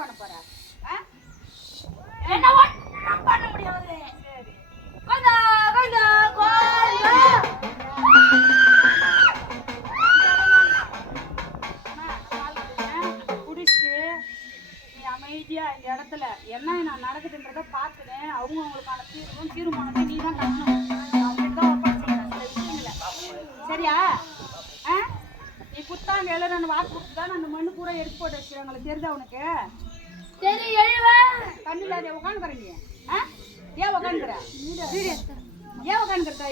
பண்ண போற? என்ன ஒண்ணும் பண்ண முடியாது. சரி கோதா கோதா கோதா குடிச்சிட்டு நீ அமைதியா இந்த இடத்துல என்ன நான் நடக்குதுன்றத பார்த்துனேன். அவங்களுக்கான தீர்மானத்தை நீ தான் கட்டணும். சரியா? நீ குத்தாங்க எழுறன்னு வாக்கு கொடுத்துதான் அந்த மண்ணு பூரா எடுத்து போட்டு வச்சுருவாங்களே. தெரியுதா உனக்கு? சரி எழுவேன். கண்ணில் உட்காந்துக்கிறீங்க. ஏன் உட்காந்துக்கிற? ஏன் உட்காந்துக்கிறதா?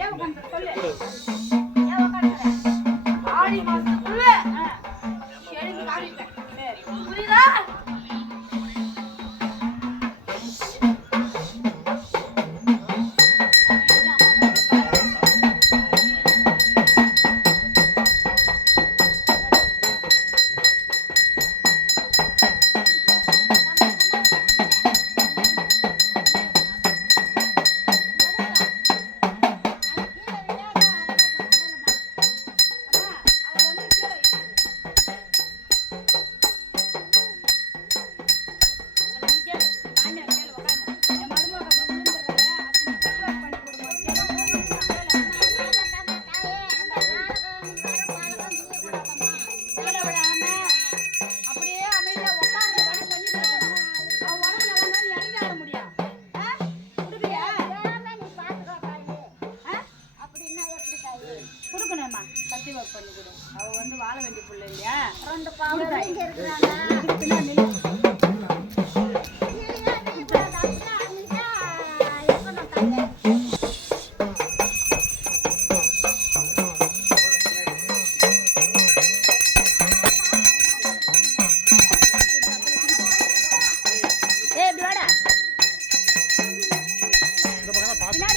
ஏன் உட்காந்துக்கிற சொல்லு. ஏன் உட்காந்துக்கிற? ஆடி மாசத்துக்குள்ள எழுதி காமிப்பேன். சரி புரியுதா? அவ வந்து வாழ வேண்டிய பிள்ளை இல்லையா? ரெண்டு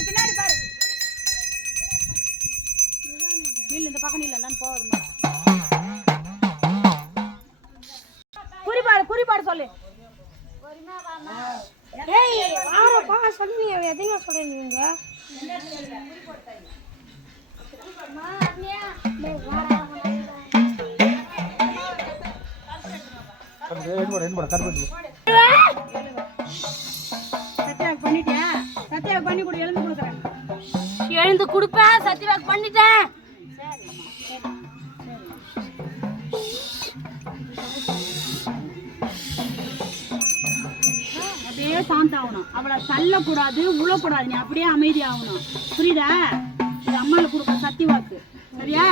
பின்னாடி பாரு. இந்த பக்கம் இல்ல நான் போறேன். குறிப்பாடு சொல்லு. ஏய் ஆறப்பா சொல்லுங்க எதைங்க சொல்றீங்க? சத்தியாக்கு பண்ணிட்டியா? சத்தியாக்கு பண்ணி கொடு. எழுந்து கொடுக்குறேன். எழுந்து கொடுப்பேன். சத்தியாக்கு பண்ணிட்டேன். அப்படியே சாந்தாகணும். அவளை தள்ளக்கூடாது, உழக்கூடாது. நீ அப்படியே அமைதி ஆகணும். புரியுதா? இது அம்மால கொடுக்குற சத்தி வாக்கு. சரியா?